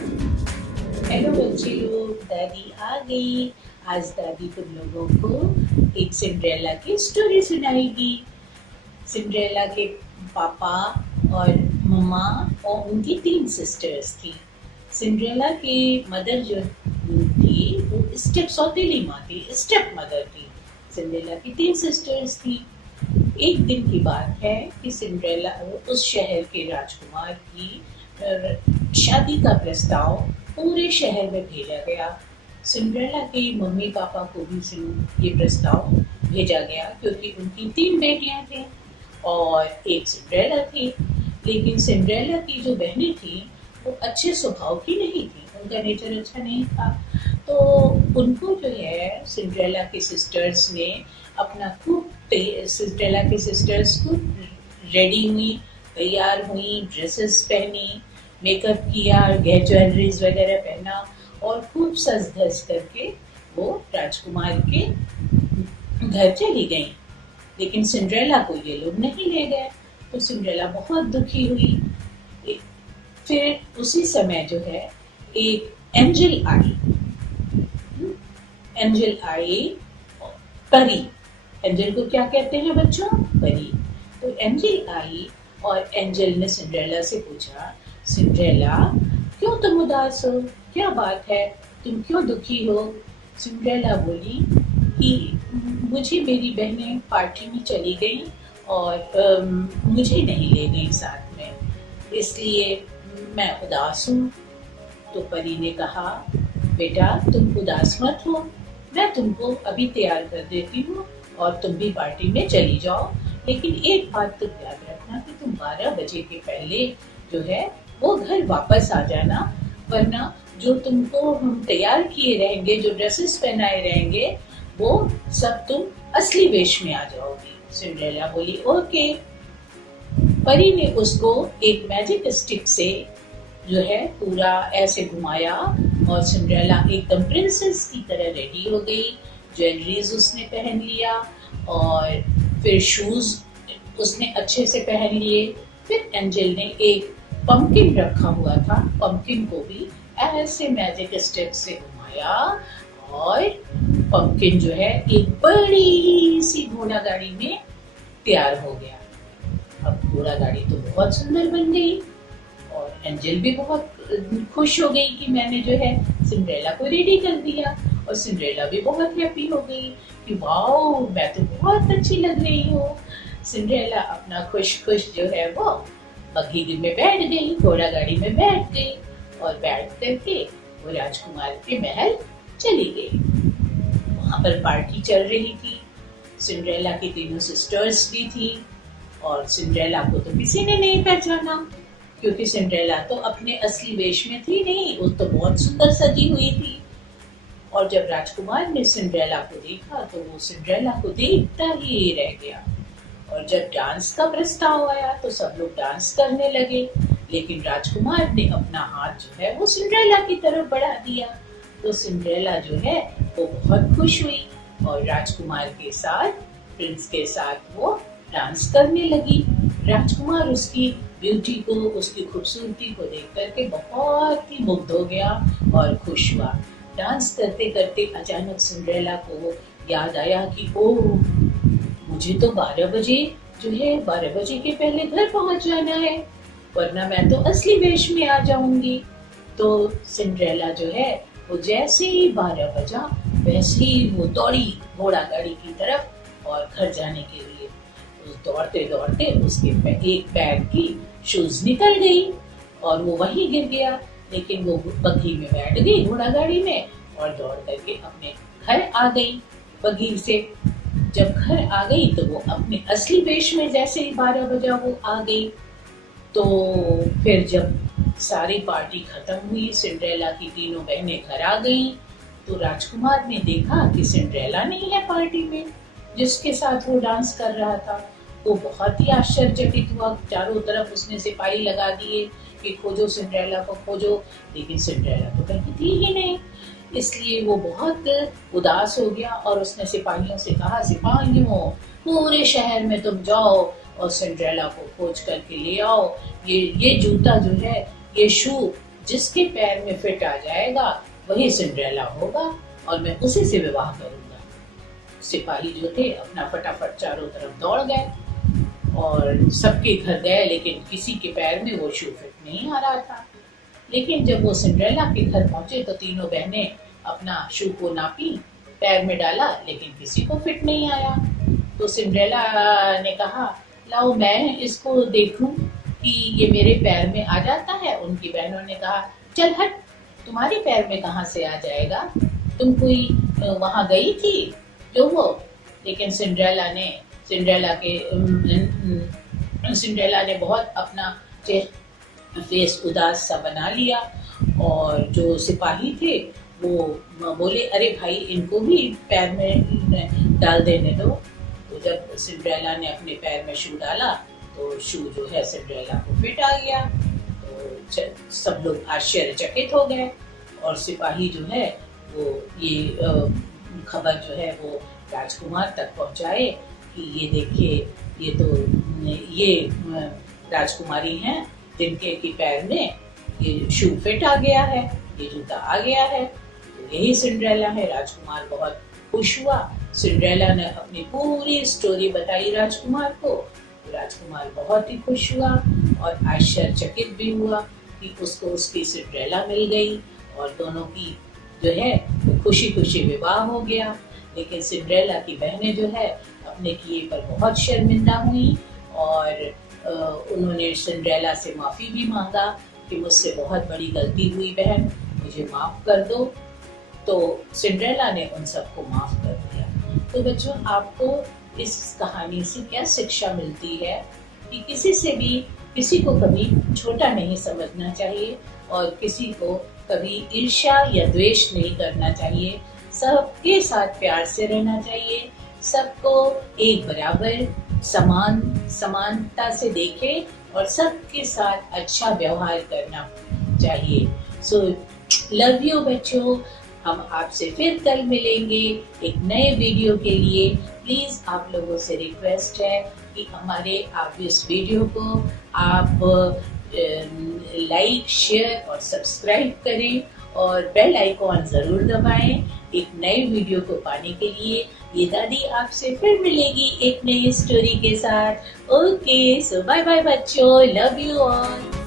Hello बच्चे लोग, दादी आ गई। आज दादी तुम लोगों को एक सिंड्रेला की स्टोरी सुनाएगी। सिंड्रेला के पापा और मम्मा और उनकी 3 सिस्टर्स थी। सिंड्रेला की मदर जो थी वो सौतेली माँ थी, स्टेप मदर थी। सिंड्रेला की 3 सिस्टर्स थी। एक दिन की बात है कि सिंड्रेला उस शहर के राजकुमार की शादी का प्रस्ताव पूरे शहर में भेजा गया। सिंड्रेला के मम्मी पापा को भी ये प्रस्ताव भेजा गया क्योंकि उनकी 3 बेटियां थी और एक सिंड्रेला थी। लेकिन सिंड्रेला की जो बहनें थी वो अच्छे स्वभाव की नहीं थी, उनका नेचर अच्छा नहीं था। तो उनको जो है सिंड्रेला की सिस्टर्स ने अपना खूब सिंड्रेला की सिस्टर्स खूब रेडी हुई, तैयार हुई, ड्रेसेस पहनी, मेकअप किया, ज्वेलरीज वगैरह पहना और खूब सज धज करके वो राजकुमार के घर चली गई। लेकिन सिंड्रेला को ये लोग नहीं ले गए, तो सिंड्रेला बहुत दुखी हुई। फिर उसी समय जो है एक एंजल आई। एंजल आई, परी। एंजल को क्या कहते हैं बच्चों? परी। तो एंजल आई और एंजल ने सिंड्रेला से पूछा, सिंड्रेला क्यों तुम उदास हो, क्या बात है, तुम क्यों दुखी हो? सिंड्रेला बोली कि मुझे मेरी बहनें पार्टी में चली गई और मुझे नहीं ले गई साथ में, इसलिए मैं उदास हूँ। तो परी ने कहा, बेटा तुम उदास मत हो, मैं तुमको अभी तैयार कर देती हूँ और तुम भी पार्टी में चली जाओ। लेकिन एक बात तो याद रखना कि तुम 12 बजे के पहले जो है वो घर वापस आ जाना, वरना जो तुमको हम तैयार किए रहेंगे, जो ड्रेसेस पहनाए रहेंगे, वो सब तुम असली वेश में आ जाओगी। सिंड्रेला बोली ओके। परी ने उसको एक मैजिक स्टिक से जो है पूरा ऐसे घुमाया और सिंड्रेला एकदम प्रिंसेस की तरह रेडी हो गई। ज्वेलरीज उसने पहन लिया और फिर शूज उसने अच्छे से पहन लिए। फिर एंजल ने एक पंपकिन रखा हुआ था, पंपकिन को भी ऐसे मैजिक स्टिक से घुमाया और पंपकिन जो है एक बड़ी सी घोड़ा गाड़ी में तैयार हो गया। अब घोड़ा गाड़ी तो बहुत सुंदर बन गई और एंजल भी बहुत खुश हो गई कि मैंने जो है सिंड्रेला को रेडी कर दिया, और सिंड्रेला भी बहुत हैप्पी हो गई कि वाओ मैं तो बहुत अच्छी लग रही हूँ। सिंड्रेला अपना खुश खुश जो है वो बग्घी में बैठ गई, घोड़ा गाड़ी में बैठ गई और बैठ करके वो राजकुमार के महल चली गई। वहां पर पार्टी चल रही थी। सिंड्रेला की 3 सिस्टर्स भी थी और सिंड्रेला को तो किसी ने नहीं पहचाना क्योंकि सिंड्रेला तो अपने असली वेश में थी नहीं, वो तो बहुत सुंदर सजी हुई थी। और जब राजकुमार ने सिंड्रेला को देखा तो वो सिंड्रेला को देखता ही रह गया। और जब डांस का प्रस्ताव आया तो सब लोग डांस करने लगे, लेकिन राजकुमार ने अपना हाथ जो है वो सिंड्रेला की तरफ बढ़ा दिया। तो सिंड्रेला जो है वो बहुत खुश हुई और राजकुमार के साथ, प्रिंस के साथ वो डांस करने लगी। राजकुमार उसकी ब्यूटी को, उसकी खूबसूरती को देख करके बहुत ही मुग्ध हो गया और खुश हुआ। डांस करते करते अचानक सिंड्रेला को याद आया कि ओह मुझे तो 12 बजे जो है 12 बजे के पहले घर पहुंच जाना है, वरना मैं तो असली वेश में आ जाऊंगी। तो सिंड्रेला जो है वो जैसे ही 12 बजा वैसे ही वो दौड़ी घोड़ा गाड़ी की तरफ और घर जाने के लिए। दौड़ते दौड़ते उसके एक पैर की शूज निकल गई और वो वहीं गिर गया, लेकिन वो बग्घी में बैठ गई घोड़ा गाड़ी में और दौड़ करके अपने घर आ गई बग्घी से। जब घर आ गई तो वो अपने असली वेश में जैसे ही 12 बजा वो आ गई। तो फिर जब सारी पार्टी खत्म हुई, सिंड्रेला की 3 बहनें घर आ गईं, तो राजकुमार ने देखा कि सिंड्रेला नहीं है पार्टी में जिसके साथ वो डांस कर रहा था। वो बहुत ही आश्चर्यचकित हुआ, चारों तरफ उसने सिपाही लगा दिए कि खोजो सिंड्रेला को खोजो, लेकिन सिंड्रेला तो कहीं थी ही नहीं। इसलिए वो बहुत उदास हो गया और उसने सिपाहियों से कहा, सिपाहियों पूरे शहर में तुम जाओ और सिंड्रेला को खोज करके ले आओ। ये जूता जो है, ये शू जिसके पैर में फिट आ जाएगा वही सिंड्रेला होगा और मैं उसी से विवाह करूंगा। सिपाही जो थे अपना फटाफट चारों तरफ दौड़ गए और सबके घर गए, लेकिन किसी के पैर में वो शू फिट नहीं आ रहा था। लेकिन जब वो सिंड्रेला के घर पहुंचे तो तीनों बहनें अपना शू को नापी, पैर में डाला, लेकिन किसी को फिट नहीं आया। तो सिंड्रेला ने कहा, लाओ मैं इसको देखूं कि ये मेरे पैर में आ जाता है। उनकी बहनों ने कहा, चल हट, तुम्हारे पैर में कहाँ से आ जाएगा, तुम कोई वहां गई थी जो वो। लेकिन सिंड्रेला ने बहुत अपना फेस उदास सा बना लिया और जो सिपाही थे वो बोले, अरे भाई इनको भी पैर में डाल देने दो। तो जब सिंड्रेला ने अपने पैर में शू डाला तो शू जो है सिंड्रेला को फिट आ गया। तो सब लोग आश्चर्यचकित हो गए और सिपाही जो है वो ये खबर जो है वो राजकुमार तक पहुंचाए कि ये देखिए, ये राजकुमारी हैं जिनके की पैर में ये शू फिट आ गया है, ये जूता आ गया है, तो यही सिंड्रेला है। राजकुमार बहुत खुश हुआ। सिंड्रेला ने अपनी पूरी स्टोरी बताई राजकुमार को। राजकुमार बहुत ही खुश हुआ और आश्चर्यचकित भी हुआ कि उसको उसकी सिंड्रेला मिल गई और दोनों की जो है वो खुशी खुशी विवाह हो गया। लेकिन सिंड्रेला की बहनें जो है अपने किए पर बहुत शर्मिंदा हुई और उन्होंने सिंड्रेला से माफ़ी भी मांगा कि मुझसे बहुत बड़ी गलती हुई बहन, मुझे माफ़ कर दो। तो सिंड्रेला ने उन सबको माफ़ कर दिया। तो बच्चों, आपको इस कहानी से क्या शिक्षा मिलती है कि किसी को कभी छोटा नहीं समझना चाहिए और किसी को कभी ईर्ष्या या द्वेष नहीं करना चाहिए। सबके साथ प्यार से रहना चाहिए, सबको एक बराबर समानता से देखें और सबके साथ अच्छा व्यवहार करना चाहिए। सो लव यू बच्चों। हम आपसे फिर कल मिलेंगे एक नए वीडियो के लिए। प्लीज आप लोगों से रिक्वेस्ट है कि आप इस वीडियो को आप लाइक, शेयर और सब्सक्राइब करें और बेल आइकॉन जरूर दबाएं एक नए वीडियो को पाने के लिए। ये दादी आपसे फिर मिलेगी एक नई स्टोरी के साथ। ओके, सो बाय बाय बच्चों, लव यू ऑल।